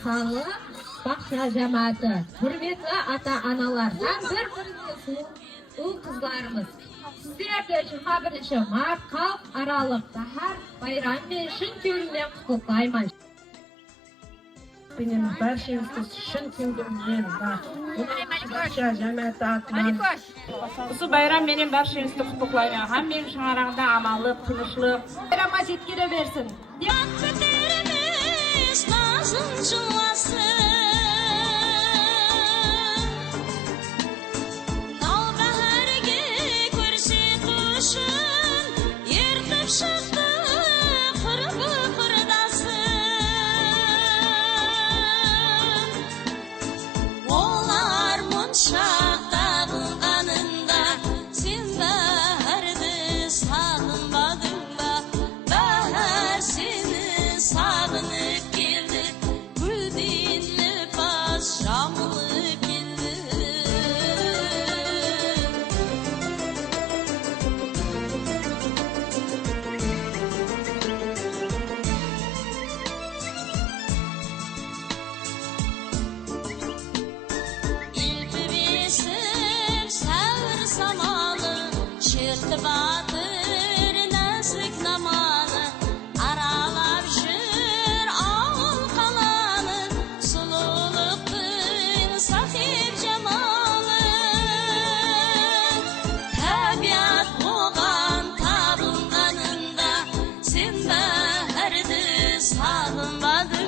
халық бақша жамааты, құрметті ата-аналардан бір-біріне ұл қыздарымыз. Сіздерді 21 март халықаралық Bahar bayramı шын көңілден құттықтаймын. Benim barchamizga шын ko'ngildan бақша жамааты атынан Осы байрам менен баршаңызды құттықтаймын. Хаммен шаңараңда аманлық, тыныштық. Bayrama жеткере берсін. Sağınmadı